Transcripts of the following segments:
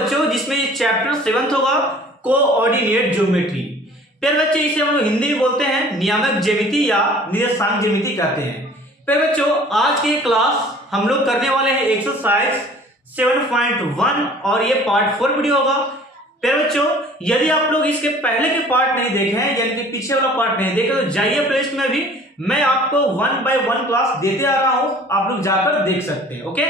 बच्चों जिसमें ये चैप्टर 7 होगा कोऑर्डिनेट ज्योमेट्री। फिर बच्चे इसे हम लोग हिंदी में बोलते हैं नियामक ज्यामिति या निर्देशांक ज्यामिति कहते हैं। फिर बच्चों आज की क्लास हम लोग करने वाले हैं एक्सरसाइज 7.1 और ये पार्ट 4 वीडियो होगा। फिर बच्चों यदि आप लोग इसके पहले के पार्ट नहीं देखे हैं यानी कि पीछे वाला पार्ट नहीं देखे तो जाइए प्लेलिस्ट में भी मैं आपको 1 by 1 क्लास देते आ रहा हूं, आप लोग जाकर देख सकते हैं। ओके,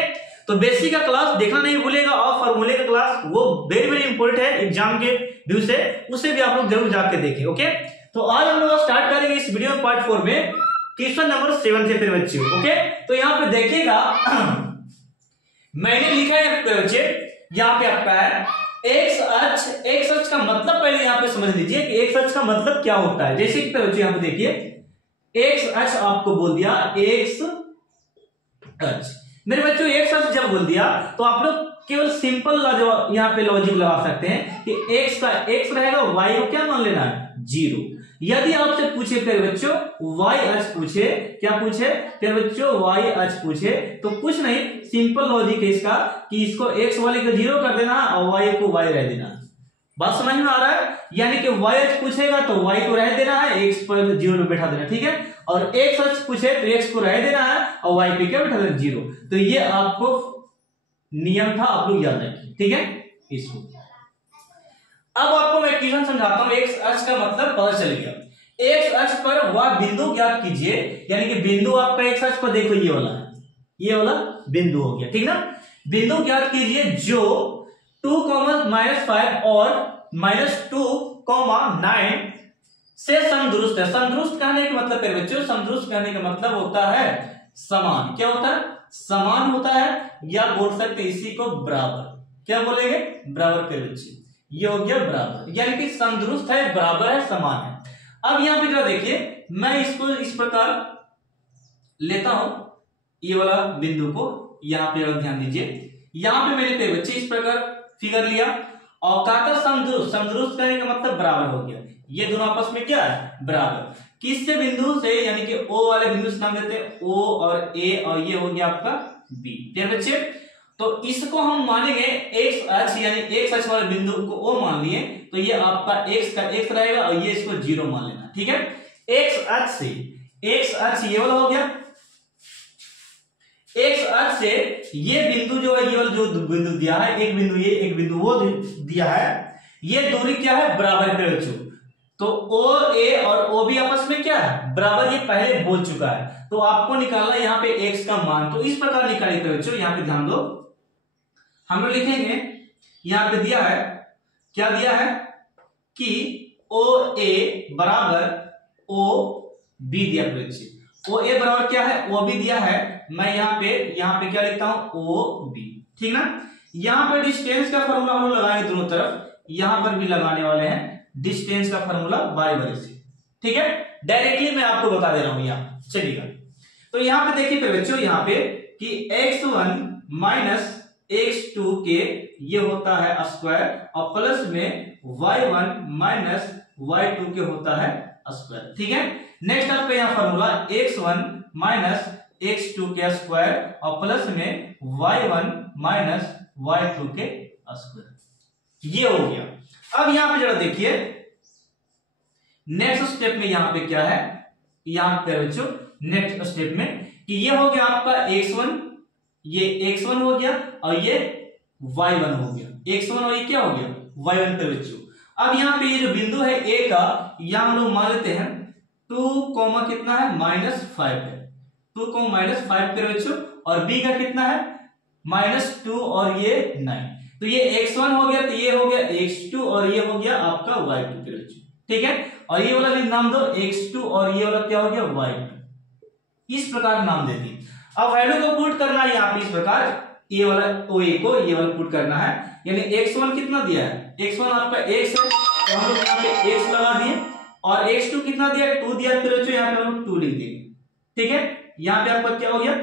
तो बेसिक का क्लास देखना नहीं भूलेगा और फॉर्मूले का क्लास वो वेरी वेरी इंपॉर्टेंट है एग्जाम के व्यू से, उसे भी आप लोग जरूर जाकर देखें। ओके, तो आज हम लोग स्टार्ट करेंगे इस वीडियो में पार्ट 4 में क्वेश्चन नंबर 7 से। फिर बच्चों ओके, तो यहाँ पे देखिएगा मैंने लिखा है बच्चे, यहाँ पे आपका है एक्स अक्ष का मतलब पहले यहाँ पे समझ लीजिए कि एक्स अक्ष का मतलब क्या होता है। जैसे कि बच्चे यहाँ पे देखिए एक्स अक्ष आपको बोल दिया एक्स अक्ष। मेरे बच्चों एक्स अक्ष जब बोल दिया तो आप लोग केवल सिंपल यहाँ पे लॉजिक लगा सकते हैं कि एक्स का एक्स रहेगा, वाई को क्या मान लेना है 0। यदि आपसे पूछे फिर बच्चों वाई अक्ष पूछे, क्या पूछे फिर बच्चों वाई अक्ष पूछे, तो कुछ नहीं सिंपल लॉजिक है इसका कि इसको एक्स वाले को 0 कर देना और वाई को वाई रह देना। बात समझ में आ रहा है? यानी कि वाई अक्ष पूछेगा तो वाई को रह देना है, एक्स पर 0 पे बैठा देना, ठीक है। और एक्स अक्ष पूछे तो एक्स को रह देना है और वाई पे क्या बैठा देना 0। तो ये आपको नियम था, आप लोग याद रखिए, ठीक है। इसको अब आपको मैं क्वेश्चन समझाता हूं। एक्स अक्ष का मतलब पता चल गया। एक्स अक्ष पर वह बिंदु ज्ञात कीजिए, यानी कि बिंदु आपका एक्स अक्ष पर देखो ये वाला है, ये वाला बिंदु हो गया, ठीक ना। बिंदु ज्ञात कीजिए जो 2, -5 और -2, 9 से समदुरुस्त है। समदुरुस्त कहने का मतलब है बच्चों, समदुरुस्त कहने का मतलब होता है समान। क्या होता है? समान होता है, या बोल सकते इसी को बराबर। क्या बोलेंगे? बराबर के बच्चे, ये हो गया बराबर, यानी कि समदुरुस्त है, बराबर है, समान है। अब यहां पे जरा देखिए, मैं इसको इस प्रकार लेता हूं, ये वाला बिंदु को यहां पे ध्यान दीजिए। यहां पे मैंने पे बच्चे इस प्रकार फिगर लिया और काका समदुरुस्त, समदुरुस्त कहने का मतलब बराबर हो गया। ये दोनों आपस में क्या है? बराबर। किससे बिंदु से, यानी कि ओ वाले बिंदु से नाम देते हैं ओ और ए, और ये हो गया आपका बी। ठीक है बच्चे, तो इसको हम मानेंगे एक्स अक्ष, यानी एक्स अक्ष वाले बिंदु को ओ मान लिए तो ये आपका एक्स का एक्स रहेगा और ये इसको 0 मान लेना, ठीक है। एक्स अक्ष से एक्स अक्ष ये वाला हो गया, एक्स अक्ष से ये बिंदु जो है, ये वाला जो बिंदु दिया है, एक बिंदु ये एक बिंदु वो दिया है, ये दूरी क्या है? बराबर है बच्चों। तो ओ ए और ओ बी आपस में क्या है? बराबर। ये पहले बोल चुका है, तो आपको निकालना है यहाँ पे एक्स का मान। तो इस प्रकार निकालिए बच्चों, यहाँ पे ध्यान दो, हम लोग लिखेंगे यहां पे दिया है, क्या दिया है कि ओ ए बराबर ओ बी दिया बच्चे। ओ ए बराबर क्या है? ओ बी दिया है। मैं यहाँ पे क्या लिखता हूं? ओ बी, ठीक ना। यहां पर डिस्टेंस का फॉर्मूला हम लोग लगाएंगे दोनों तरफ, यहां पर भी लगाने वाले हैं डिस्टेंस का फॉर्मूला बारी बारी से, ठीक है। डायरेक्टली मैं आपको बता दे रहा हूं यहाँ, चलिएगा। तो यहां पे देखिए बच्चों, यहाँ पे कि x1 माइनस x2 के ये होता है स्क्वायर और प्लस में y1 माइनस y2 के होता है स्क्वायर, ठीक है। नेक्स्ट आपका यहाँ फॉर्मूला x1 माइनस x2 के स्क्वायर और प्लस में y1 माइनस y2 के स्क्वायर, ये हो गया। अब यहां पे जरा देखिए नेक्स्ट स्टेप में यहाँ पे क्या है, यहां पे बच्चों नेक्स्ट स्टेप में कि ये हो गया आपका x1, ये x1 हो गया और ये y1 हो गया। x1 और ये क्या हो गया? y1 पे बच्चों। अब यहाँ पे ये जो बिंदु है a का, यहां हम लोग मान लेते हैं 2, कितना है? -5 है, 2, -5 पे बच्चों। और b का कितना है? -2 और ये 9। तो ये x1 हो गया, तो ये हो गया x2 और ये हो गया आपका y2 पे बच्चों, ठीक है। और ये वाला भी नाम दो x2 और ये वाला क्या हो गया? y2। इस प्रकार नाम दे दी। अब वैल्यू को पुट करना है यहाँ पे इस प्रकार, ये वाला ओ ए को ये वाला पुट करना है, यानी x1 कितना दिया है? x1 आपका x है, तो हम लोग यहाँ पे x लगा दिए, और x2 कितना दिया है? 2 दिया, तो बच्चों यहाँ पे हम लोग 2 लिख देंगे, ठीक है। यहाँ पे आपका क्या हो गया?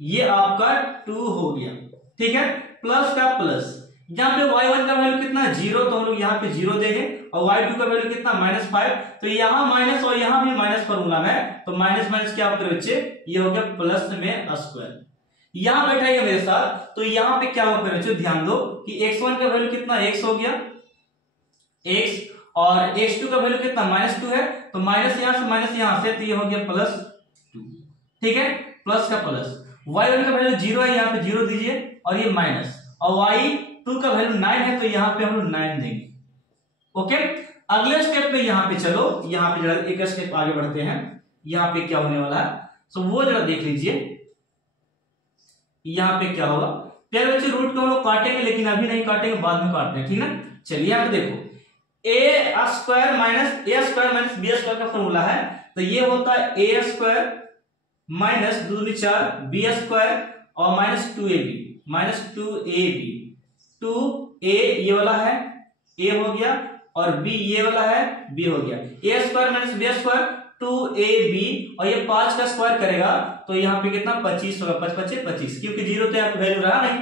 ये आपका 2 हो गया, ठीक है। प्लस का प्लस, यहाँ पे y1 का वैल्यू कितना है? 0, तो हम लोग यहाँ पे 0 देंगे, और y2 का वैल्यू कितना? -5, तो यहाँ माइनस और यहाँ भी माइनस फॉर्मूला में, तो माइनस माइनस क्या होता है बच्चे? ये हो गया प्लस में स्क्वायर। यहां बैठाइए मेरे साथ, तो यहां पे क्या होगा बच्चों, ध्यान दो कि x1 का वैल्यू कितना x हो गया x, और x2 का वैल्यू कितना -2 है, तो माइनस यहां से माइनस यहां से, तो ये हो गया +2। ठीक है, प्लस का प्लस। y1 का वैल्यू 0 है, यहां पे 0 दीजिए, और ये माइनस, और y2 का वैल्यू 9 है, तो यहां पे हम लोग 9 देंगे। ओके, अगले स्टेप में यहां पे चलो, यहां पे जरा एक स्टेप आगे बढ़ते हैं, यहां पे क्या होने वाला है, तो वो जरा देख लीजिए यहां पे क्या होगा। प्यारे बच्चे रूट को हम लोग काटेंगे, लेकिन अभी नहीं काटेंगे, बाद में काटते हैं, ठीक ना। चलिए यहां पे देखो, a square minus b square का फॉर्मूला है, तो ये होता है a स्क्वायर माइनस 2 दूनी 4 b स्क्वायर और -2ab 2a ये वाला है a हो गया, और b ये वाला है b हो गया, a square minus b square 2ab, और ये 5 का स्क्वायर करेगा तो यहाँ पे कितना 25 होगा, 5 5 25, क्योंकि 0 तो यहाँ पे वैल्यू रहा नहीं।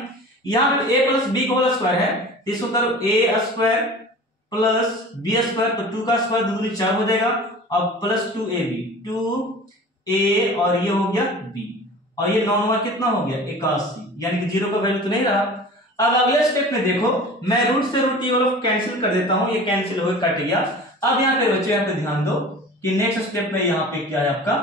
यहाँ पे a प्लस b का होल स्क्वायर है, तो इसको करो a square plus b square, तो 2 का स्क्वायर 2 दूनी 4 हो जाएगा, अब प्लस 2ab 2a, और ये हो गया b, और ये 9 कितना हो गया 81, यानी कि 0 का वैल्यू तो नहीं रहा। अब अगले स्टेप में देखो, मैं रूट से रूट ये वाला कैंसिल कर देता हूं, ये कैंसिल हो कट गया। अब यहाँ पे बच्चों यहाँ पे ध्यान दो कि नेक्स्ट स्टेप में यहाँ पे क्या है आपका,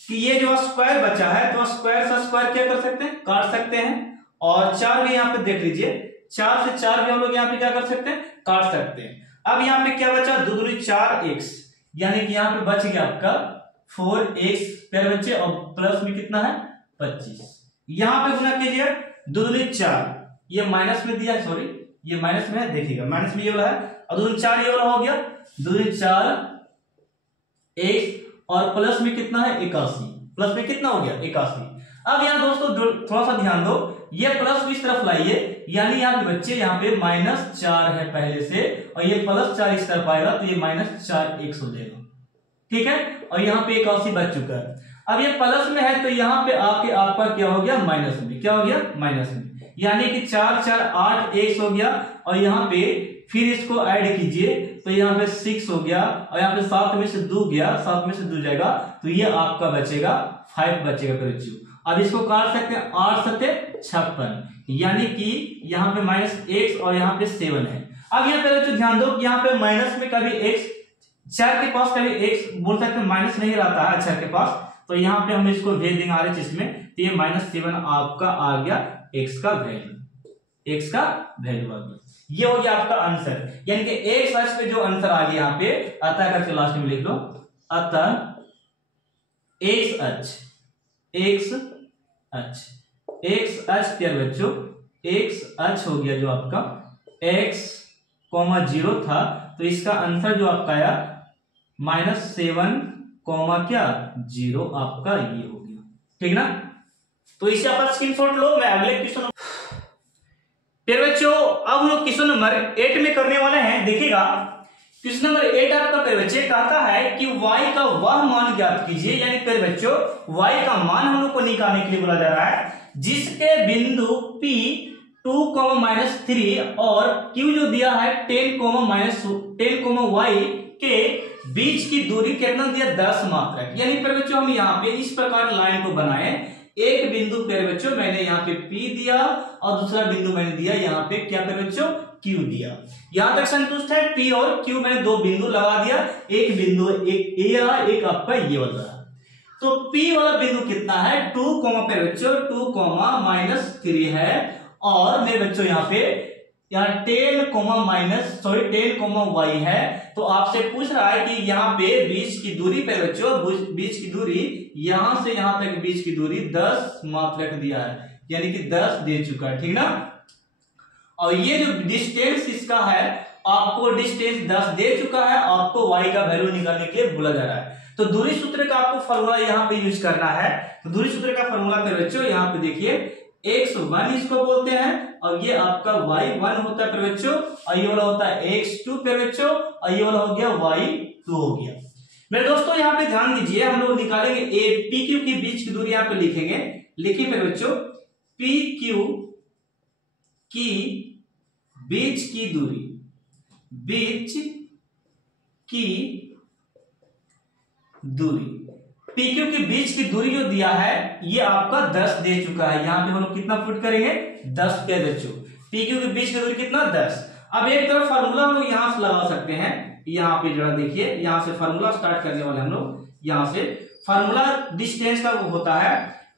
कि ये जो स्क्वायर बचा है, तो स्क्वायर से स्क्वायर क्या कर सकते हैं, काट सकते हैं, और 4 भी यहाँ पे देख लीजिए, 4 से 4 भी हम लोग यहाँ पे क्या कर सकते हैं, काट सकते हैं। अब यहाँ पे क्या बचा, 2 दूनी 4x, यानी कि यहाँ पे बच गया आपका 4x प्यारे बच्चे, और प्लस में कितना है 25। यहाँ पे गुना कीजिए 2 दूनी 4, ये माइनस में दिया है, सॉरी ये माइनस में है, देखिएगा माइनस में ये वाला है, और 2 दूनी 4 ये वाला हो गया, 2 दूनी 4 x, और प्लस में कितना है 81, प्लस में कितना हो गया 81। अब यहाँ दोस्तों थोड़ा सा ध्यान दो, ये प्लस को इस तरफ लाइए, यानी यहाँ पे बच्चे यहाँ पे -4 है पहले से, और ये +4 इस तरफ आएगा, तो ये -4x हो जाएगा। ठीक है, और यहाँ पे 81 बच चुका है। अब ये प्लस में है, तो यहाँ पे आके आपका क्या हो गया माइनस में, क्या हो गया माइनस में, यानी कि 4 4 8x हो गया, और यहाँ पे फिर इसको ऐड कीजिए, तो यहाँ पे 6 हो गया, और यहाँ पे 7 में से 2 गया, 7 में से 2 जाएगा, तो ये आपका बचेगा 5 बचेगा बच्चों। अब इसको काट सकते हैं, 8 7 56, यानी कि यहाँ पे -x और यहाँ पे 7 है। अब यहाँ पे बच्चों ध्यान दो कि यहाँ पे माइनस में कभी x, अक्षर के पास कभी x बोल सकते हैं माइनस नहीं रहता है अक्षर के पास, तो यहाँ पे हम इसको भेज देंगे RHS में, तो ये -7 आपका आ गया x का वैल्यू, x का वैल्यू आ गया। ये हो गया आपका आंसर, यानी कि एक सर्च पे जो आंसर आ गया यहाँ पे, अतः करके लास्ट में लिख लो, अतः x अक्ष प्यारे बच्चों, x अक्ष हो गया जो आपका x, 0 था, तो इसका आंसर जो आपका आया -7, क्या 0 आपका ये हो गया। ठीक ना, तो इसे आप स्क्रीनशॉट लो। मैं अगले क्वेश्चन फिर बच्चों अब हम लोग क्वेश्चन नंबर 8 में करने वाले हैं। देखिएगा क्वेश्चन नंबर 8 आपका पेड़ बच्चे कहता है कि y का वह मान ज्ञात कीजिए, यानी पेड़ बच्चों y का मान हम लोग को निकालने के लिए बोला जा रहा है जिसके बिंदु P 2, -3 और Q जो दिया है 10, y के बीच की दूरी कितना दिया 10 मात्रक। यानी पेड़ बच्चों हम यहाँ पे इस प्रकार लाइन को बनाए, एक बिंदु पेड़ बच्चों मैंने यहाँ पे P दिया और दूसरा बिंदु मैंने दिया यहाँ पे क्या पेड़ बच्चों Q दिया। यहां तक संतुष्ट है, P और Q मैंने 2 बिंदु लगा दिया, एक बिंदु एक A रहा, एक आपका ये वाला। तो P वाला बिंदु कितना है 2, पेड़ बच्चों 2, -3 है, और मेरे बच्चों यहाँ पे 10, y है। तो आपसे पूछ रहा है कि यहाँ पे बीच की दूरी पे बच्चों, बीच की दूरी यहां से यहां तक बीच की दूरी 10 मात्रक दिया है, यानी कि 10 दे चुका है। ठीक ना, और ये जो डिस्टेंस इसका है आपको डिस्टेंस 10 दे चुका है, आपको y का वैल्यू निकालने के लिए बोला जा रहा है। तो दूरी सूत्र का आपको फॉर्मूला यहाँ पे यूज करना है। तो दूरी सूत्र का फॉर्मूला पे बच्चों यहाँ पे देखिए x1 इसको बोलते हैं, और ये आपका y1 होता है पे बच्चों, और ये वाला होता है x2 पे बच्चों, और ये वाला हो गया y2 हो गया। मेरे दोस्तों यहाँ पे ध्यान दीजिए, हम लोग निकालेंगे a PQ की बीच की दूरी यहाँ पे लिखेंगे, लिखिए पे बच्चों PQ की बीच की दूरी, PQ के बीच की दूरी जो दिया है ये आपका 10 दे चुका है। यहाँ पे हम लोग कितना पुट करेंगे 10 के बच्चों। PQ के बीच की दूरी कितना 10। अब एक तरफ फार्मूला हम लोग यहां से लगा सकते हैं। यहाँ पे जरा देखिए, यहां से फार्मूला स्टार्ट करने वाले हम लोग। यहां से फार्मूला डिस्टेंस का वो होता है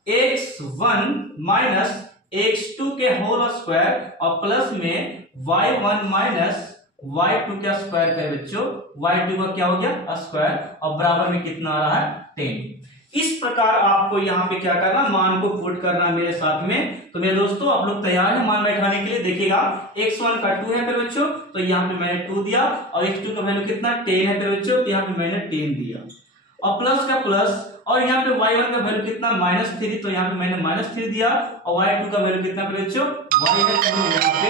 x1 माइनस x2 के होल स्क्वायर और प्लस में y1 माइनस y2 का स्क्वायर करे बच्चों। y2 का क्या हो गया स्क्वायर और बराबर में कितना आ रहा है 10। इस प्रकार आपको यहाँ पे क्या करना, मान को पुट करना मेरे साथ में। तो मेरे दोस्तों आप लोग तैयार है मान बैठाने के लिए। देखिएगा x1 का 2 है मेरे बच्चों, तो यहाँ पे मैंने 2 दिया और x2 का वैल्यू कितना 10 है मेरे बच्चों, तो यहाँ पे मैंने 10 दिया और प्लस का प्लस। और यहाँ पे y1 का वैल्यू कितना -3, तो यहाँ पे मैंने -3 दिया और y2 का वैल्यू कितना मेरे बच्चों y है, तो यहाँ पे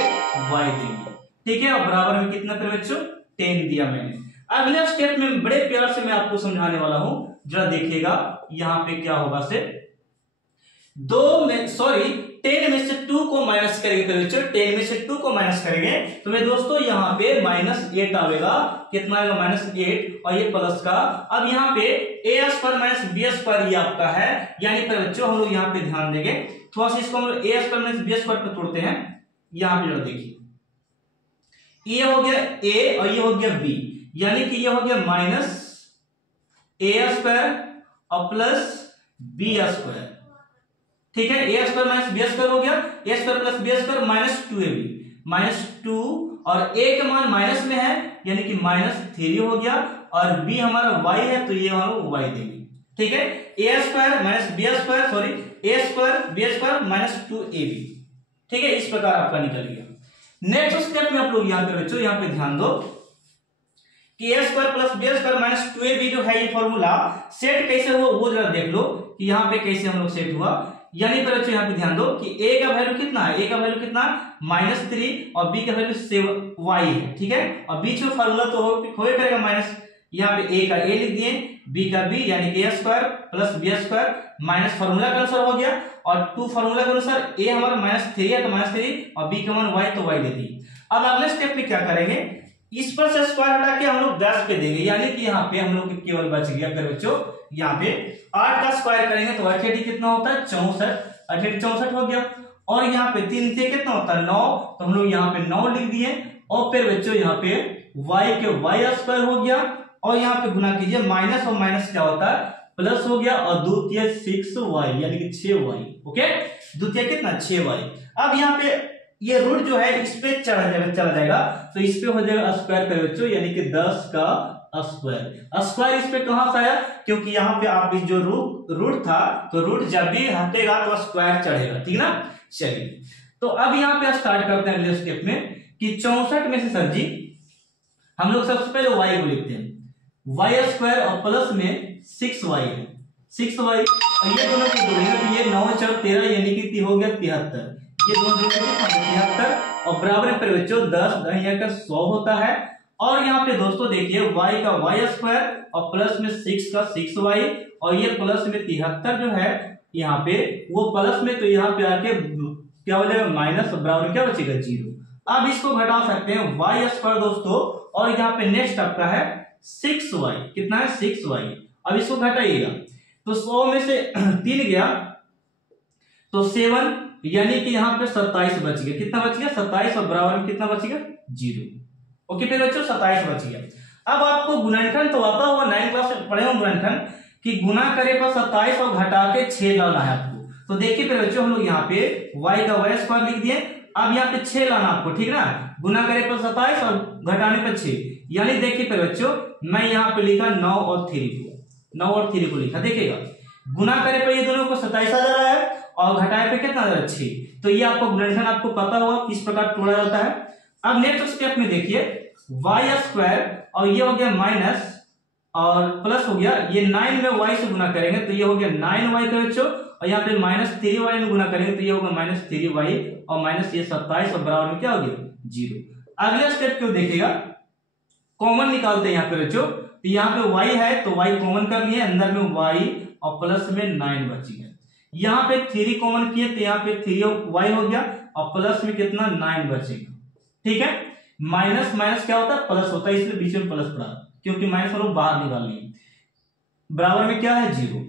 y देंगे। ठीक है, और बराबर में कितना मेरे बच्चों 10 दिया मैंने। अगले स्टेप में बड़े प्यार से मैं आपको समझाने वाला हूं, जरा देखिएगा यहाँ पे क्या होगा से 10 में से 2 को माइनस करेंगे बच्चों। 10 में से 2 को माइनस करेंगे तो मेरे दोस्तों यहाँ पे -8 आएगा। कितना आएगा -8 और ये प्लस का। अब यहाँ पे a square minus b square ये आपका है, यानी पर बच्चों हम लोग यहाँ पे ध्यान देंगे थोड़ा सा। इसको हम लोग a square minus b square पे तोड़ते हैं। यहाँ पे जरा देखिए, ये हो गया a और ये हो गया b, यानी कि ये हो गया माइनस a स्क्वायर और प्लस b स्क्वायर। ठीक है, a square minus b square हो गया, a square plus b square minus 2ab -2 और a का मान माइनस में है यानी कि -3 हो गया और b हमारा y है तो ये हम y देंगे। ठीक है, a square minus b square sorry a square b square minus 2ab। ठीक है, इस प्रकार आपका निकल गया। नेक्स्ट स्टेप में आप लोग यहाँ पे बच्चों यहाँ पे ध्यान दो कि a square plus b square minus 2ab जो है ये फॉर्मूला सेट कैसे हुआ वो जरा देख लो कि यहाँ पे कैसे हम लोग सेट हुआ। यानी पर बच्चों यहाँ पे ध्यान दो कि a का वैल्यू कितना है, a का वैल्यू कितना -3 और b का वैल्यू 7y है। ठीक है, और बीच में फॉर्मूला तो हो करेगा माइनस। यहाँ पे a का a लिख दिए, b का b यानी कि a square plus b square minus formula का अनुसार हो गया और 2 फॉर्मूला के अनुसार a हमारा -3 है तो -3 और b का मान y तो y दे दी। अब अगले स्टेप में क्या करेंगे, इस पर से स्क्वायर हटा के हम लोग 10 पे देंगे, यानी कि यहाँ पे हम लोग केवल बच गया फिर बच्चों यहाँ पे 8 का स्क्वायर करेंगे तो 8 कितना होता है 64, 8 64 हो गया। और यहाँ पे 3 से कितना होता है 9, तो हम लोग यहाँ पे 9 लिख दिए और फिर बच्चों यहाँ पे y के y स्क्वायर हो गया और यहाँ पे गुना कीजिए, माइनस और माइनस क्या होता है प्लस हो गया और द्वितीय 6y यानी कि 6y। ओके, द्वितीय कितना 6y। अब यहाँ पे ये रूट जो है इस पे चला जाएगा तो इस पे हो जाएगा स्क्वायर पे बच्चों, यानी कि 10 का स्क्वायर। स्क्वायर इस पे कहां से आया, क्योंकि यहाँ पे आप जो रूट था तो रूट जब भी हटेगा तो स्क्वायर चढ़ेगा। ठीक ना, चलिए तो अब यहाँ पे स्टार्ट करते हैं अगले स्टेप में कि 64 में से सर जी हम लोग सबसे पहले y को लिखते हैं, y स्क्वायर और प्लस में 6y है 6y और ये दोनों की जोड़ेंगे तो ये 9 4 13 यानी कि हो गया 73। ये दोनों जोड़ेंगे 73 और बराबर पर बच्चों 10 यहाँ का 100 होता है। और यहाँ पे दोस्तों देखिए y का y स्क्वायर और प्लस में 6 का 6y और ये प्लस में 73 जो है यहाँ पे वो प्लस में, तो यहाँ पे आके क्या हो जाएगा माइनस, बराबर क्या बचेगा 0। अब इसको घटा सकते हैं y स्क्वायर दोस्तों और यहाँ पे नेक्स्ट आपका है 6y, कितना है 6y। अब इसको घटाइएगा तो 100 में से 3 गया तो 7 यानी कि यहाँ पे 27 बच गया। कितना बच गया 27 और बराबर में कितना बच गया 0। ओके फिर बच्चों 27 बच गया। अब आपको गुणनखंड तो आता होगा 9 क्लास में पढ़े हो गुणनखंड कि गुना करे पर 27 और घटा के 6 लाना है आपको। तो देखिए फिर बच्चों हम लोग यहाँ पे y का y स्क्वायर लिख दिए, अब यहाँ पे 6 लाना आपको। ठीक ना, गुना करे पर 27 और घटाने पर 6, यानी देखिए फिर बच्चों मैं यहाँ पे लिखा 9 और 3 को लिखा। देखिएगा गुना करे पर ये दोनों को 27 आ जा रहा है और घटाए पे कितना आ जा रहा है 6। तो ये आपको गुणनखंड आपको पता होगा किस प्रकार तोड़ा जाता है। अब नेक्स्ट स्टेप में देखिए y स्क्वायर और ये हो गया माइनस और प्लस हो गया, ये 9 में y से गुना करेंगे तो ये हो गया 9y का बच्चों और यहाँ पे -3y में गुना करेंगे तो ये होगा -3y और माइनस ये 27 और बराबर में क्या हो गया 0। अगले स्टेप क्यों देखिएगा कॉमन निकालते हैं यहाँ पे बच्चों, तो यहाँ पे y है तो y कॉमन कर लिए, अंदर में y और प्लस में 9 बच गया। यहाँ पे 3 कॉमन किए तो यहाँ पे 3y हो गया और प्लस में कितना 9 बचेगा। ठीक है, माइनस माइनस क्या होता है प्लस होता है, इसलिए बीच में प्लस पड़ा क्योंकि माइनस हम लोग बाहर निकाल लिए, बराबर में क्या है 0।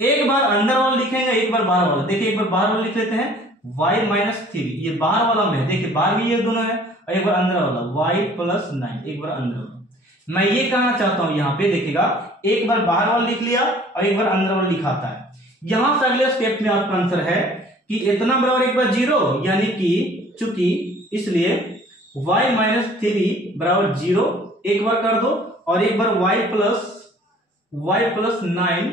एक बार अंदर वाला लिखेंगे, एक बार बाहर वाला। देखिए एक बार बाहर वाला लिख लेते हैं, y माइनस 3, ये बाहर वाला में, देखिए बाहर में ये दोनों है, और एक बार अंदर वाला y प्लस 9, एक बार अंदर वाला। मैं ये कहना चाहता हूं यहाँ पे देखिएगा, एक बार बाहर वाला लिख लिया और एक बार अंदर वाला लिखाता है। यहां से अगले स्टेप में आपका आंसर है कि इतना बराबर एक बार 0, यानी कि चूंकि इसलिए y माइनस 3 बराबर 0 एक बार कर दो, और एक बार y प्लस 9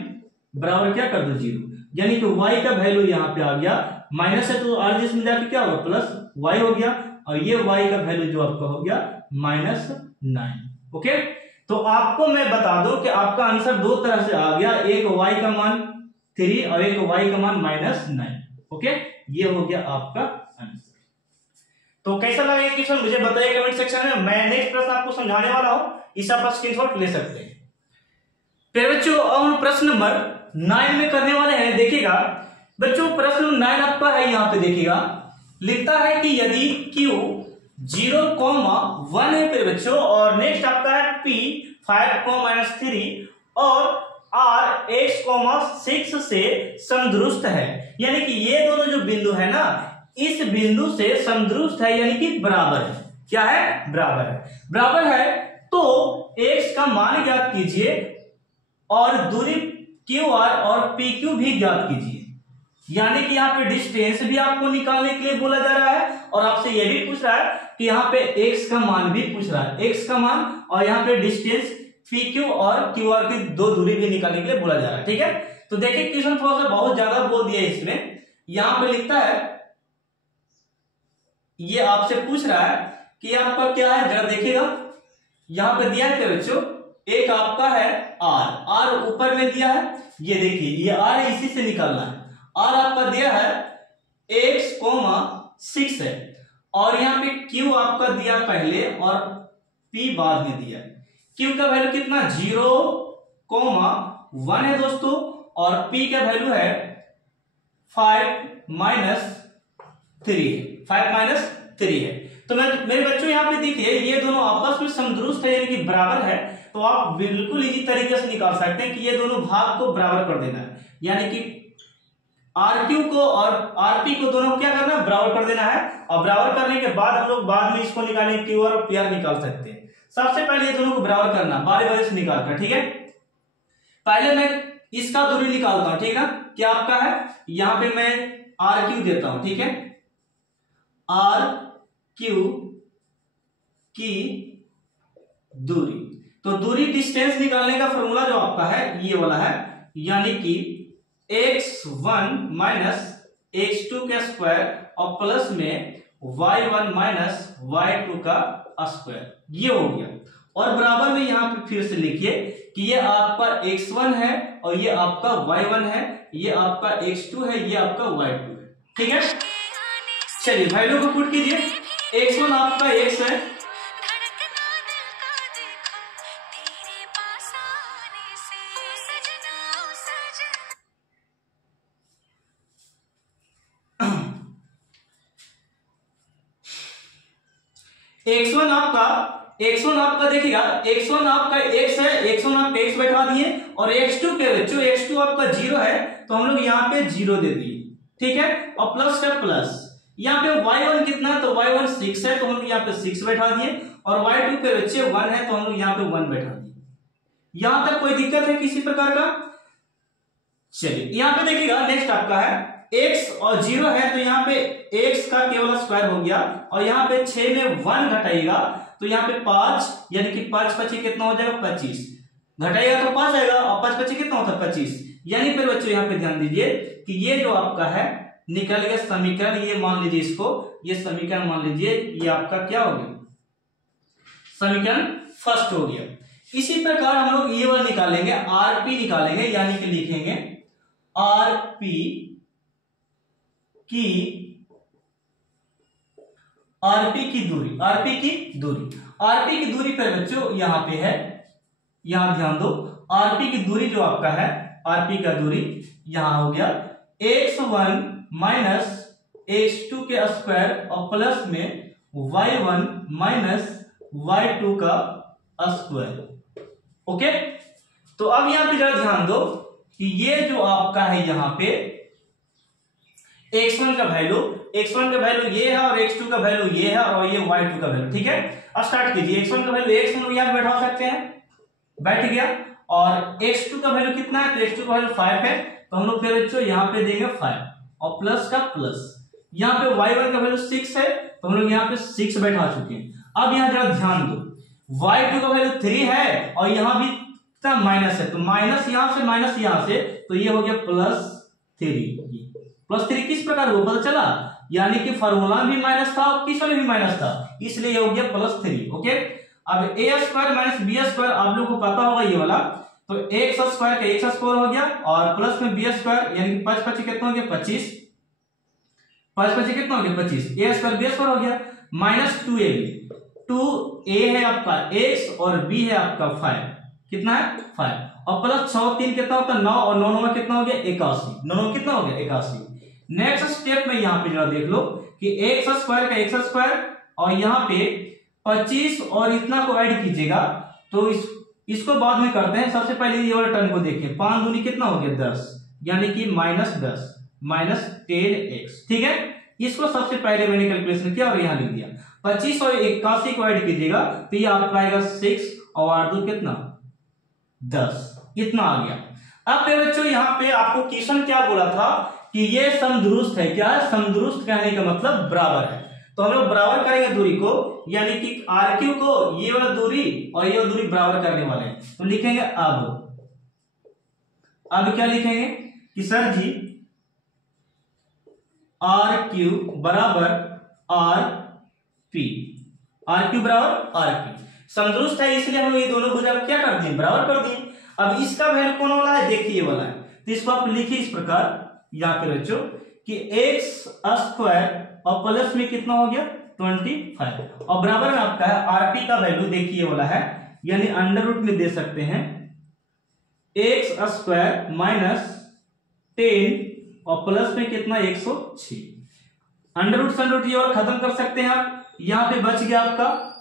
बराबर क्या कर दो 0, यानी कि y का वैल्यू यहाँ पे आ गया, माइनस है तो आर जिसमें जाके क्या होगा प्लस y हो गया, और ये y का वैल्यू जो आपका हो गया -9। ओके, तो आपको मैं बता दूं कि आपका आंसर दो तरह से आ गया, एक y का मान 3 और एक y का मान -9। ओके, ये हो गया आपका आंसर। तो कैसा लगा क्वेश्चन मुझे बताइए कमेंट सेक्शन में। मैं नेक्स्ट प्रश्न आपको समझाने वाला हूं, इस आप स्क्रीनशॉट ले सकते हैं। फिर बच्चों अब हम प्रश्न नंबर 9 में करने वाले हैं। देखिएगा बच्चों प्रश्न 9 आपका है, यहाँ पे देखिएगा लिखता है कि यदि Q 0,1 है फिर बच्चों, और नेक्स्ट आपका है P 5,-3 और R x,6 से समदुरुस्त है, यानी कि ये दोनों जो बिंदु है ना इस बिंदु से समदुरुस्त है, यानी कि बराबर है। क्या है? बराबर है। बराबर है तो x का मान ज्ञात कीजिए और दूरी QR और PQ भी ज्ञात कीजिए, यानी कि यहाँ पे डिस्टेंस भी आपको निकालने के लिए बोला जा रहा है, और आपसे यह भी पूछ रहा है कि यहाँ पे x का मान भी पूछ रहा है, x का मान, और यहाँ पे डिस्टेंस PQ और QR की दो दूरी भी निकालने के लिए बोला जा रहा है। ठीक है, तो देखिए क्वेश्चन थोड़ा सा बहुत ज्यादा बोल दिया इसमें। यहाँ पे लिखता है, ये आपसे पूछ रहा है कि आपका क्या है, जरा देखिएगा यहाँ पे दिया है बच्चों, एक आपका है r ऊपर में दिया है, ये देखिए ये r है, इसी से निकालना है। r आपका दिया है x,6 है, और यहाँ पे q आपका दिया पहले और p बाद में दिया है। q का वैल्यू कितना 0,1 है दोस्तों, और p का वैल्यू है 5-3 है। तो मेरे बच्चों यहाँ पे देखिए ये दोनों आपस में समदुरुस्त है, यानी कि बराबर है, तो आप बिल्कुल इजी तरीके से निकाल सकते हैं कि ये दोनों भाग को बराबर कर देना है, यानी कि RQ को और RP को दोनों को क्या करना है, बराबर कर देना है। और बराबर करने के बाद हम लोग बाद में इसको निकालेंगे, QR और PR निकाल सकते हैं। सबसे पहले ये दोनों को बराबर करना बारी बारी से निकाल कर, ठीक है। पहले मैं इसका दूरी निकालता हूं, ठीक है ना, क्या आपका है, यहां पे मैं RQ देता हूं, ठीक है, RQ की दूरी। तो दूरी डिस्टेंस निकालने का फॉर्मूला जो आपका है ये वाला है, यानी कि x1 माइनस x2 का स्क्वायर और प्लस में y1 माइनस y2 का स्क्वायर, ये हो गया। और बराबर में यहां पे फिर से लिखिए कि ये आपका x1 है और ये आपका y1 है, ये आपका x2 है, ये आपका y2 है, ठीक है। चलिए वैल्यू को पुट कीजिए, x1 आपका x है, x1 आपका देखिएगा, x1 आपका x है, x1 आप x बैठा दिए, और x2 के बच्चों x2 आपका 0 है तो हम लोग यहाँ पे 0 दे दिए, ठीक है, और प्लस का प्लस। यहाँ पे y1 कितना है, तो y1 6 है तो हम लोग यहाँ पे 6 बैठा दिए, और y2 पे बच्चे 1 है तो हम लोग यहाँ पे 1 बैठा दिए। यहां तक कोई दिक्कत है किसी प्रकार का? चलिए यहाँ पे देखिएगा नेक्स्ट आपका है x और 0 है, तो यहाँ पे x का केवल स्क्वायर हो गया, और यहाँ पे 6 में 1 घटाइएगा तो यहाँ पे 5, यानी कि 5 25 कितना हो जाएगा 25, घटाइएगा तो 5 आएगा, और 5 25 कितना होता है 25। यानी फिर बच्चों यहाँ पे ध्यान दीजिए कि ये जो आपका है निकल गया समीकरण, ये मान लीजिए इसको, ये समीकरण मान लीजिए, ये आपका क्या हो गया, समीकरण फर्स्ट हो गया। इसी प्रकार हम लोग ये वाला निकालेंगे, RP निकालेंगे, यानी कि लिखेंगे RP की दूरी, RP की दूरी पर बच्चों यहां पे है, यहां ध्यान दो, RP की दूरी जो आपका है, RP का दूरी यहां हो गया x1 माइनस x2 के स्क्वायर और प्लस में y1 माइनस y2 का स्क्वायर। ओके, तो अब यहां पे जरा ध्यान दो कि ये जो आपका है यहाँ पे x1 का वैल्यू ये है और x2 का वैल्यू ये है और ये y2 का वैल्यू, ठीक है। अब स्टार्ट कीजिए। x1 का वैल्यू x हम लोग यहाँ बैठा सकते हैं, बैठ गया। और x2 का वैल्यू कितना है, तो x2 का वैल्यू 5 है, तो हम लोग फिर बच्चों यहाँ पे देंगे 5 और प्लस का प्लस। यहाँ पे y1 का वैल्यू 6 है, तो हम लोग यहाँ पे 6 बैठा चुके हैं। अब यहाँ जरा ध्यान दो, y2 का वैल्यू 3 है और यहाँ भी माइनस है, तो माइनस यहां से माइनस यहां से, तो ये हो गया +3 किस प्रकार हुआ पता चला, यानी कि फॉर्मूला भी माइनस था और किस वाले भी माइनस था, इसलिए ये हो गया +3। ओके, अब a² - b² आप लोग को पता होगा ये वाला, तो x² का x² हो गया और प्लस में b² यानी कि 5 5 कितना हो गया 25, 5 5 कितना हो गया 25, a² b² हो गया -2ab, 2a है आपका x और b है आपका 5, कितना है 5 और प्लस 6 3 कितना होता है 9 और 9 9 कितना हो गया 81, 9 कितना हो गया 81। नेक्स्ट स्टेप में यहाँ पे जरा देख लो कि x² का x² और यहाँ पे 25 और इतना को ऐड कीजिएगा, तो इसको बाद में करते हैं। सबसे पहले ये वाला टर्म को देखिए, 5 दूनी कितना हो गया 10, यानी कि -10 -10x, ठीक है। इसको सबसे पहले मैंने कैलकुलेशन किया और यहाँ लिख दिया। 25 और 81 को ऐड कीजिएगा तो ये आपका आएगा 6 और 8 कितना 10, इतना आ गया। अब बच्चों यहाँ पे आपको क्वेश्चन क्या बोला था कि ये समदुरुस्त है। क्या है समदुरुस्त, कहने का मतलब बराबर है, तो हम लोग बराबर करेंगे दूरी को, यानी कि RQ को ये वाला दूरी और ये वाला दूरी बराबर करने वाले हैं। तो लिखेंगे अब क्या लिखेंगे कि सर जी RQ बराबर RP, RQ बराबर RP समदुरुस्त है, इसलिए हम लोग ये दोनों भुजा क्या कर दिए बराबर कर दिए। अब इसका वैल्यू कौन वाला है, देखिए ये वाला है, तो इसको आप लिखिए इस प्रकार यहाँ पे बच्चों कि x² और प्लस में कितना हो गया 25 और बराबर में आपका है RP का वैल्यू देखिए वाला है, यानी अंडर रूट में दे सकते हैं x² - 10 और प्लस में कितना 106। अंडर रूट सन रूट ये वाला खत्म कर सकते हैं आप, यहाँ पे बच गया आपका,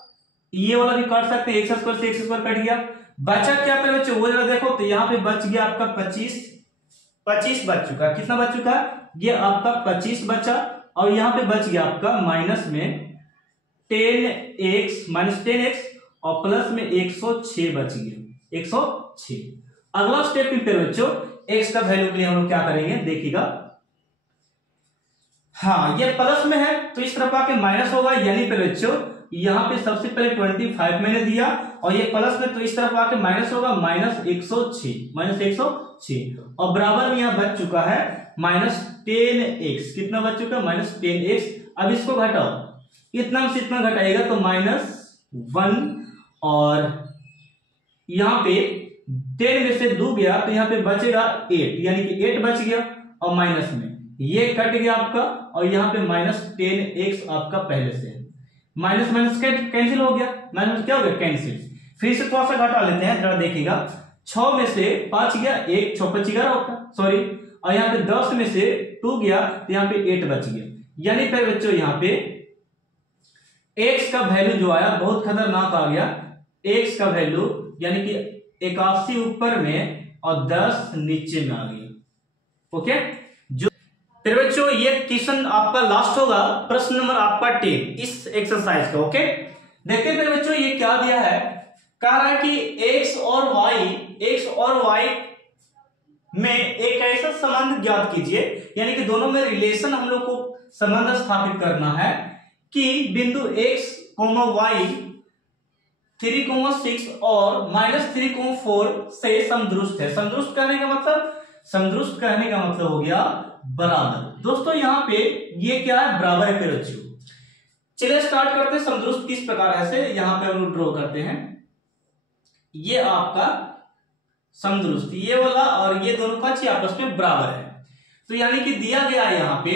ये वाला भी काट सकते हैं, x² से x² कट गया, बचा क्या पे बच्चों वो जरा देखो, तो यहाँ पे बच गया आपका 25 बच चुका, कितना बच चुका ये आपका 25 बचा और यहाँ पे बच गया आपका माइनस में 10x और प्लस में 106 बच गया 106। अगला स्टेप में फिर बच्चों x का वैल्यू के लिए हम लोग क्या करेंगे देखिएगा, हाँ ये प्लस में है तो इस तरफ आके माइनस होगा, यानी फिर बच्चों यहाँ पे सबसे पहले 25 मैंने दिया और ये प्लस में, तो इस तरफ आके माइनस होगा -106 और बराबर में यहाँ बच चुका है -10x, कितना बच चुका है -10x। अब इसको घटाओ, इतना से इतना घटाएगा तो -1 और यहाँ पे 10 में से 2 गया तो यहाँ पे बचेगा 8, यानी कि 8 बच गया और माइनस में ये कट गया आपका और यहाँ पे -10x आपका पहले से है, माइनस माइनस कैंसिल हो गया, माइनस क्या हो गया कैंसिल। फिर से थोड़ा सा घटा लेते हैं, जरा देखिएगा 6 में से 5 गया 1 6 5 11 होता सॉरी, और यहाँ पे 10 में से 2 गया तो यहाँ पे 8 बच गया, यानी फिर बच्चों यहाँ पे x का वैल्यू जो आया बहुत खतरनाक आ गया, x का वैल्यू यानी कि 81 ऊपर में और 10 नीचे में आ गया। ओके, जो फिर बच्चों ये क्वेश्चन आपका लास्ट होगा, प्रश्न नंबर आपका 10 इस एक्सरसाइज का। ओके, देखते हैं फिर बच्चों ये क्या दिया है, कह रहा है कि x और y में एक ऐसा संबंध ज्ञात कीजिए, यानी कि दोनों में रिलेशन हम लोग को संबंध स्थापित करना है कि बिंदु x, y 3,6 और -3,4 से समदुरुस्त है। समदुरुस्त कहने का मतलब हो गया बराबर। दोस्तों यहाँ पे ये क्या है बराबर है। फिर बच्चों चलिए स्टार्ट करते हैं, समदुरुस्त किस प्रकार है से यहाँ पे हम लोग ड्रॉ करते हैं। ये आपका समदुरुस्त ये वाला और ये दोनों का आपस में बराबर है, तो यानी कि दिया गया है यहाँ पे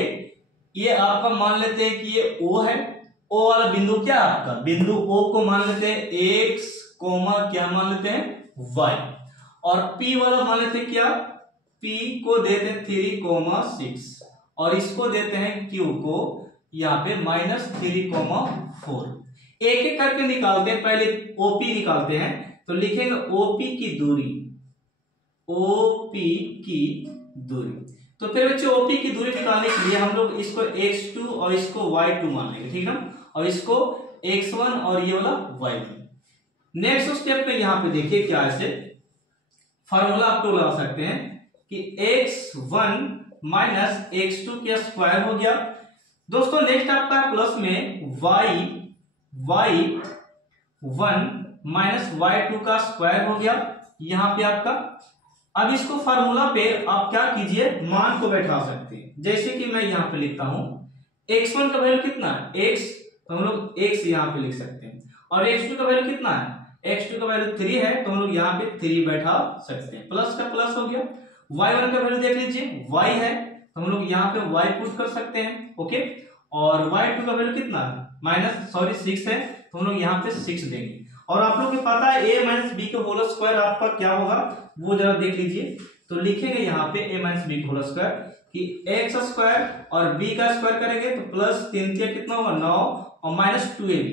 ये आपका मान लेते हैं कि ये O है, O वाला बिंदु क्या है आपका, बिंदु O को मान लेते हैं x क्या मान लेते हैं y, और P वाला मान लेते हैं क्या, P को देते हैं 3,6 और इसको देते हैं Q को यहाँ पे -3,4। एक एक करके निकालते हैं, पहले OP निकालते हैं, तो लिखेंगे OP की दूरी ओपी की दूरी। तो फिर बच्चों ओपी की दूरी निकालने के लिए हम लोग इसको x2 और इसको y2 मान लेंगे, ठीक है, और इसको x1 और ये वाला y1। नेक्स्ट स्टेप पे यहाँ पे देखिए क्या ऐसे फार्मूला आप लोग लगा सकते हैं कि x1 माइनस x2 के स्क्वायर हो गया। दोस्तों नेक्स्ट आपका प्लस में y1 माइनस y2 का स्क्वायर हो गया यहाँ पे आपका। अब इसको फार्मूला पे आप क्या कीजिए, मान को बैठा सकते हैं। जैसे कि मैं यहाँ पे लिखता हूं x1 का वैल्यू कितना है x, तो हम लोग x यहाँ पे लिख सकते हैं, और x2 का वैल्यू कितना है x2 का वैल्यू 3 है, तो हम लोग यहाँ पे 3 बैठा सकते हैं। प्लस का प्लस हो गया। y1 का वैल्यू देख लीजिए y है, तो हम लोग यहाँ पे y पुट कर सकते हैं, ओके। और y2 का वैल्यू कितना है 6 है, तो हम लोग यहाँ पे 6 देंगे। और आप लोग को पता है a माइनस बी का होल स्क्वायर आपका क्या होगा, वो जरा देख लीजिए। तो लिखेंगे यहाँ पे a माइनस बी का होल स्क्वायर कि x स्क्वायर और b का स्क्वायर करेंगे तो प्लस 3 कितना होगा 9 और माइनस 2ab,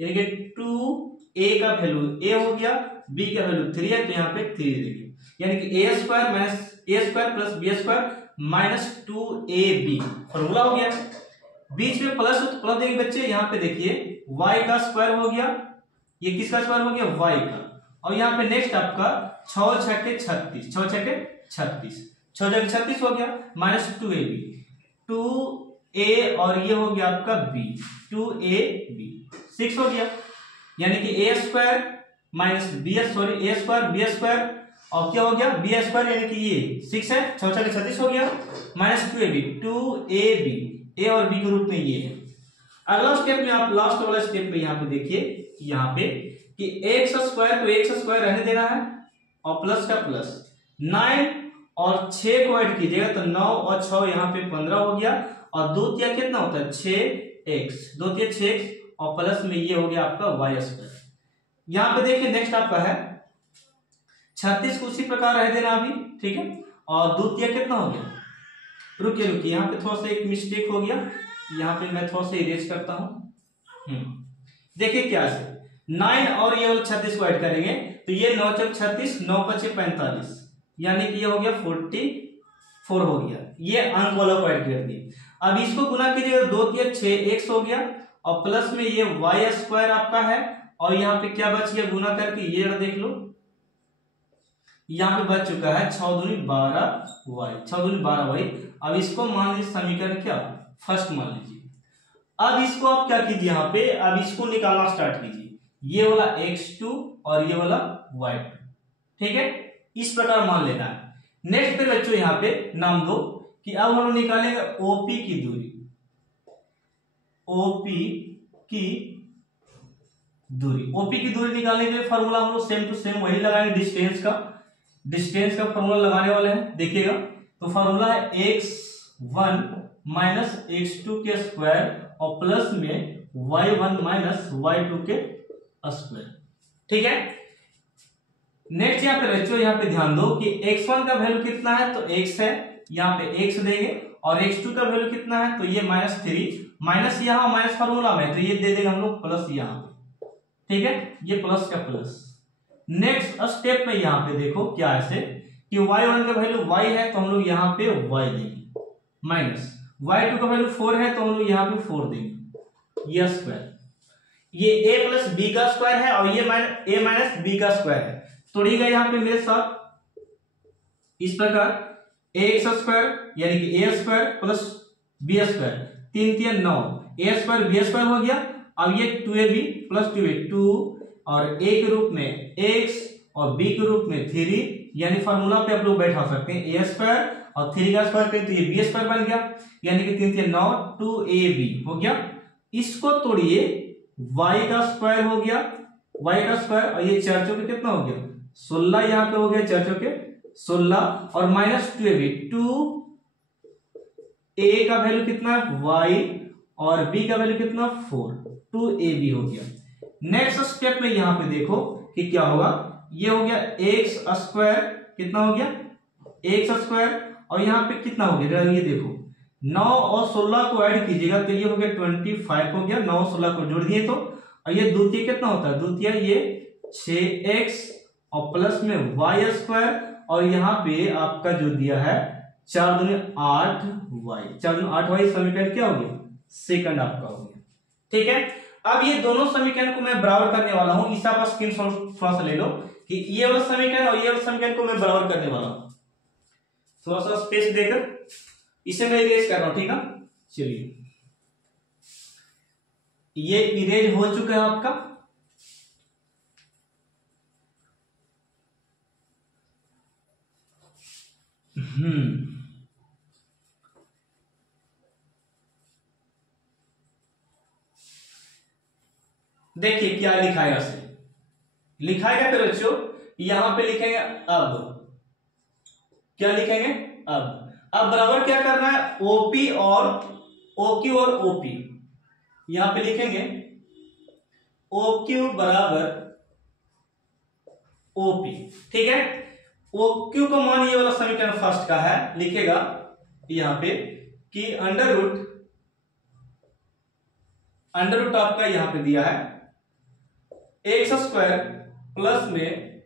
यानी कि 2a का वैल्यू a हो गया, b का वैल्यू 3 है, तो यहाँ पे 3 देंगे, यानी कि a square minus a square plus b square minus 2ab formula हो गया। बीच में प्लस तो प्लस देंगे बच्चे। यहाँ पे देखिए y का स्क्वायर हो गया, ये किसका स्क्वायर हो गया y का, और यहाँ पे नेक्स्ट आपका 6 छठे 36, 6 छठे 36, 6 जगह 36 हो गया, माइनस 2ab, 2a और ये हो गया आपका b, 2ab 6 हो गया, यानी कि a square minus a square b square और क्या हो गया b स्क्वायर, यानी कि ये 6 है, 6 छठे 36 हो गया, माइनस 2ab a और b के रूप में ये है। अगला स्टेप में आप लास्ट वाला स्टेप में यहाँ पे देखिए यहाँ पे कि एक्स स्क्वायर को एक्स स्क्वायर रहने देना है और प्लस का प्लस 9 और 6 को ऐड कीजिएगा तो 9 और 6 यहाँ पे 15 हो गया, और 2 तिया कितना होता है 6x, 2 तिया 6x और प्लस में ये हो गया आपका y स्क्वायर। यहाँ पे देखिए नेक्स्ट आपका है 36 को उसी प्रकार रह देना अभी, ठीक है, और 2 तिया कितना हो गया, रुकिए यहाँ पे थोड़ा सा एक मिस्टेक हो गया, यहाँ पे मैं थोड़ा सा इरेज करता हूं। देखिए क्या से 9 और ये 36 को ऐड करेंगे तो ये 9 चौक 36, 9 पचे 45, यानी कि ये हो गया 44 हो गया। ये अंक वाला को ऐड कर दिए। अब इसको गुना कीजिएगा 2 तिया 6x हो गया, और प्लस में ये y स्क्वायर आपका है, और यहाँ पे क्या बच गया गुना करके ये देख लो, यहाँ पे बच चुका है 6 दूनी 12y, 6 दूनी 12y। अब इसको मान लीजिए समीकरण क्या फर्स्ट मान लीजिए। अब इसको आप क्या कीजिए यहाँ पे, अब इसको निकालना स्टार्ट कीजिए, ये वाला x2 और ये वाला y2, ठीक है, इस प्रकार मान लेना है। नेक्स्ट पे बच्चों यहाँ पे नाम दो कि अब हम लोग निकालेंगे OP की दूरी, OP की दूरी निकालने के लिए फॉर्मूला हम लोग सेम टू सेम वही लगाएंगे, डिस्टेंस का फॉर्मूला लगाने वाले हैं, देखिएगा। तो फॉर्मूला है x1 माइनस x2 के स्क्वायर और प्लस में y1 माइनस y2 के स्क्वायर, ठीक है। नेक्स्ट यहाँ पे बच्चों यहाँ पे ध्यान दो कि x1 का वैल्यू कितना है तो x है, यहाँ पे x देंगे, और x2 का वैल्यू कितना है तो ये -3, माइनस यहाँ माइनस फॉर्मूला में तो ये दे देंगे हम लोग प्लस यहाँ पे, ठीक है, ये प्लस का प्लस। नेक्स्ट स्टेप में यहाँ पे देखो क्या ऐसे कि y1 का वैल्यू y है तो हम लोग यहाँ पे y देंगे, माइनस y2 का वैल्यू 4 है तो हम लोग यहाँ पे 4 देंगे, ये स्क्वायर, ये a प्लस बी का स्क्वायर है और ये a माइनस बी का स्क्वायर है। तोड़िएगा यहाँ पे मेरे साथ इस प्रकार ax स्क्वायर यानी कि a square plus b square, 3 तिया 9, a स्क्वायर b स्क्वायर हो गया। अब ये 2ab प्लस 2 और a के रूप में x और b के रूप में 3, यानी फार्मूला पे आप लोग बैठा सकते हैं a स्क्वायर और 3 का स्क्वायर करें तो ये b स्क्वायर बन गया, यानी कि 3 तिया 9 2ab हो गया। इसको तोड़िए y का स्क्वायर हो गया, y का स्क्वायर और ये 4 चौके कितना हो गया 16, यहाँ पे हो गया 4 चौके 16 और माइनस 2ab, 2a का वैल्यू कितना है y और b का वैल्यू कितना 4, 2ab हो गया। नेक्स्ट स्टेप में यहाँ पे देखो कि क्या होगा, ये हो गया x स्क्वायर, कितना हो गया x स्क्वायर, और यहाँ पे कितना हो गया ये देखो 9 और 16 को ऐड कीजिएगा तो ये हो गया 25 हो गया, 9 और 16 को जोड़ दिए तो, और ये द्वितीय कितना होता है, द्वितीय ये 6x और प्लस में y स्क्वायर और यहाँ पे आपका जो दिया है 4 दूनी 8y, 4 दूनी 8y समीकरण क्या हो गया, सेकंड आपका हो गया। ठीक है, अब ये दोनों समीकरण को मैं बराबर करने वाला हूं, इस आप स्क्रीनशॉट थोड़ा सा ले लो कि ये वाला समीकरण और ये वाला समीकरण को मैं बराबर करने वाला हूं। थोड़ा सा स्पेस देकर इसे मैं इरेज कर रहा हूं। ठीक है, चलिए ये इरेज हो चुका है आपका। देखिए क्या लिखा है, ऐसे लिखा है फिर बच्चों, यहां पे लिखेंगे अब, क्या लिखेंगे अब बराबर क्या करना है, ओपी और ओक्यू और ओपी, यहां पे लिखेंगे ओक्यू बराबर ओपी। ठीक है, ओक्यू को मान ये वाला समीकरण फर्स्ट का है, लिखेगा यहां पे कि अंडर रूट आपका यहां पे दिया है एक्स स्क्वायर प्लस में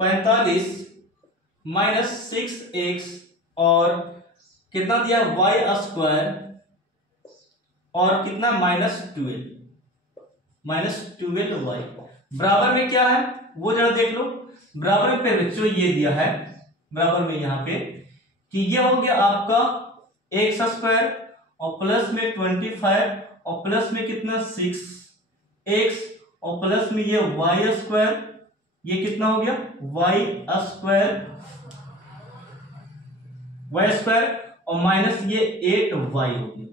45 माइनस 6x और कितना दिया वाई स्क्वायर और कितना -12y बराबर में क्या है वो जरा देख लो। बराबर में पे बच्चों ये दिया है, बराबर में यहां पे कि ये हो गया आपका एक्स स्क्वायर और प्लस में 25 और प्लस में कितना 6x और प्लस में ये वाई स्क्वायर, ये कितना हो गया वाई स्क्वायर और माइनस ये 8y हो गया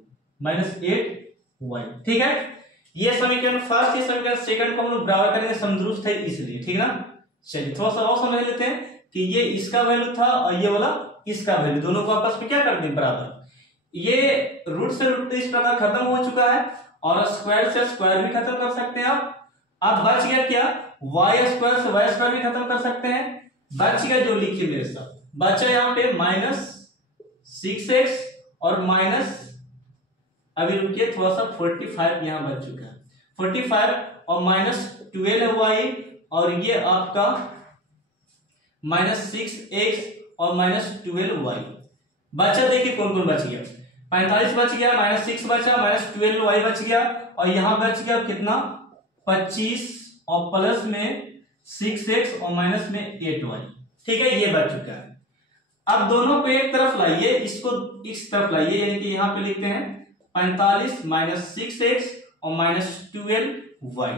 -8y। ठीक है, ये समीकरण फर्स्ट, ये समीकरण सेकंड को हम लोग बराबर करेंगे, समदुरुस्त है इसलिए। ठीक है ना, चलिए थोड़ा सा और समझ लेते हैं कि ये इसका वैल्यू था और ये वाला इसका वैल्यू, दोनों को आपस में क्या कर दें बराबर। ये रूट से रूट इस प्रकार खत्म हो चुका है और स्क्वायर से स्क्वायर भी खत्म कर सकते हैं आप। अब बच गया क्या, वाई स्क्वायर से वाई स्क्वायर भी खत्म कर सकते हैं। बच गया जो लिखिए मेरे साथ, बचा यहाँ पे -6x और माइनस, अभी रुकिए थोड़ा सा 45 यहां बच चुका है, 45 और -12y और ये आपका -6x और -12y बचा। देखिए कौन कौन बच गया, 45 बच गया, -6 बचा, -12y बच गया और यहां बच गया कितना 25 और प्लस में 6x और माइनस में 8y। ठीक है, ये बच चुका है। अब दोनों को एक तरफ लाइए, इसको इस तरफ लाइए, यानी कि यहां पे लिखते हैं 45 माइनस 6x और -12y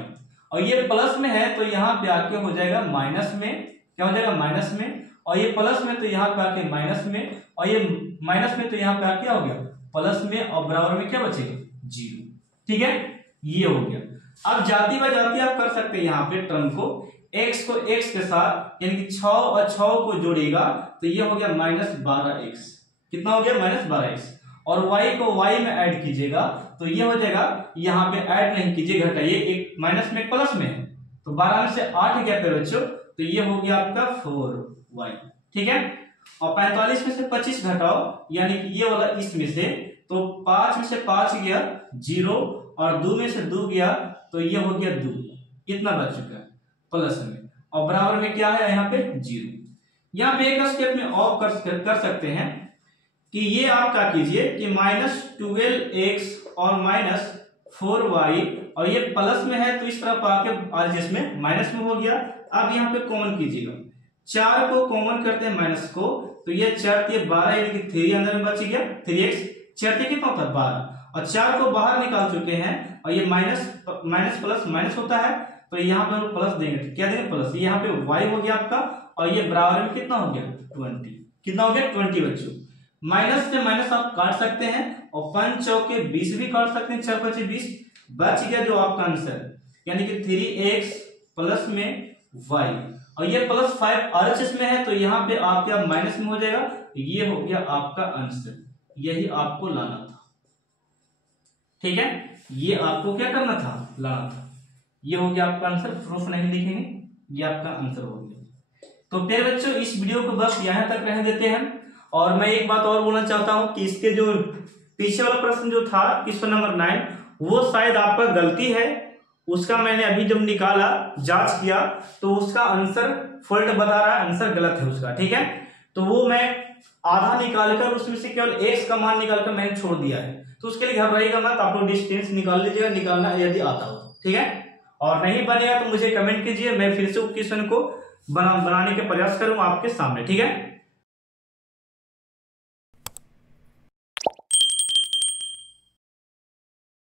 और ये प्लस में है तो यहां पे आके हो जाएगा माइनस में, क्या हो जाएगा माइनस में, और ये प्लस में तो यहां पे आके माइनस में, और ये माइनस में तो यहां पे आके हो गया प्लस में, और बराबर में क्या बचेगा 0। ठीक है, ये हो गया। अब जाति व जाति आप कर सकते हैं, यहाँ पे टर्म को x को x के साथ यानी कि 6 और 6 को जोड़ेगा तो ये हो गया -12x, कितना हो गया -12x, और y को y में ऐड कीजिएगा तो ये हो जाएगा, यहाँ पे ऐड नहीं कीजिए घटाइए, एक माइनस में प्लस में है तो 12 में से 8 गया पे बच्चों तो ये हो गया आपका 4y। ठीक है, और 45 में से 25 घटाओ यानी कि ये वाला इसमें से, तो 5 में से 5 गया 0 और 2 में से 2 गया तो ये हो गया 2, कितना बच चुका है प्लस में, और बराबर में क्या है यहाँ पे 0। यहाँ पे एक स्टेप में ऑफ कर सकते हैं कि ये आप क्या कीजिए कि -12x और -4y और ये प्लस में है तो इस तरफ आके आज इसमें माइनस में हो गया। अब यहाँ पे कॉमन कीजिएगा, 4 को कॉमन करते हैं माइनस को तो ये 4 12 यानी कि 3 अंदर में बच गया, 3x 4 कितना होता है 12 और 4 को बाहर निकाल चुके हैं और ये माइनस प्लस माइनस होता है तो यहाँ पे हम प्लस देंगे, क्या देंगे प्लस, यहाँ पे y हो गया आपका और ये बराबर में कितना हो गया 20, कितना हो गया 20 बच्चों। माइनस से माइनस आप काट सकते हैं और 5 चौके 20 भी काट सकते हैं, 4 5 20 बच गया जो आपका आंसर यानी कि 3x प्लस में y और ये +5 RHS में है तो यहाँ पे आपके माइनस में हो जाएगा, ये हो गया आपका आंसर, यही आपको लाना था। ठीक है, ये आपको क्या करना था लाना था, ये हो गया आपका आंसर, प्रूफ नहीं लिखेंगे, ये आपका आंसर हो गया। तो फिर बच्चों इस वीडियो को बस यहां तक रहने देते हैं और मैं एक बात और बोलना चाहता हूं कि इसके जो पीछे वाला प्रश्न जो था क्वेश्चन नंबर 9 वो शायद आपका गलती है उसका मैंने अभी जब निकाला, जांच किया, तो उसका आंसर फॉल्ट बता रहा है, आंसर गलत है उसका, ठीक है। तो वो मैं आधा निकालकर उसमें से केवल x का मान निकालकर मैंने छोड़ दिया है। तो उसके लिए घबराइएगा मत, आप लोग डिस्टेंस निकाल लीजिएगा, निकालना यदि आता हो, ठीक है। और नहीं बनेगा तो मुझे कमेंट कीजिए, मैं फिर से क्वेश्चन को बनाने के प्रयास करूंगा आपके सामने, ठीक है।